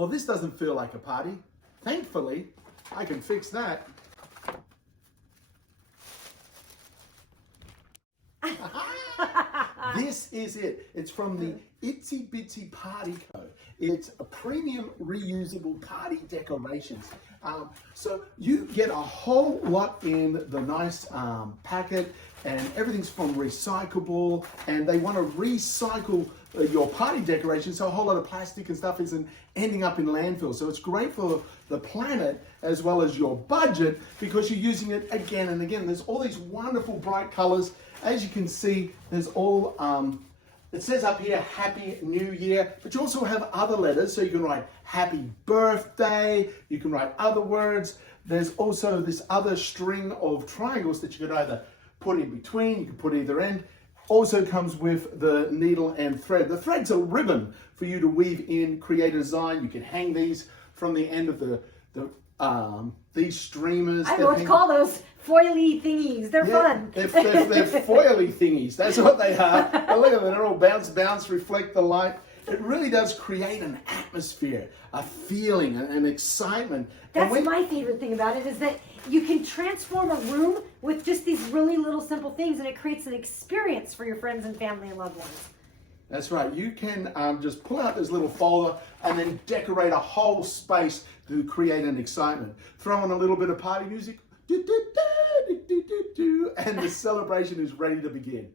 Well, this doesn't feel like a party. Thankfully, I can fix that. This is it. It's from the Itsy Bitsy Party Co. It's a premium reusable party decorations. So you get a whole lot in the nice packet, and everything's from recyclable, and they want to recycle your party decorations, so a whole lot of plastic and stuff isn't ending up in landfill. So it's great for the planet as well as your budget, because you're using it again and again. There's all these wonderful bright colors. As you can see, there's all, it says up here, Happy New Year, but you also have other letters, so you can write Happy Birthday, you can write other words. There's also this other string of triangles that you could either put in between, you can put either end. Also comes with the needle and thread. The thread's a ribbon for you to weave in, create a design. You can hang these from the end of these streamers. I know what to call those, foily thingies. They're fun. They're foily thingies. That's what they are. But look at them, they're all bounce, reflect the light. It really does create an atmosphere, a feeling, an excitement. That's my favorite thing about it, is that you can transform a room with just these really little simple things, and it creates an experience for your friends and family and loved ones. That's right. You can just pull out this little folder and then decorate a whole space to create an excitement. Throw in a little bit of party music, and the celebration is ready to begin.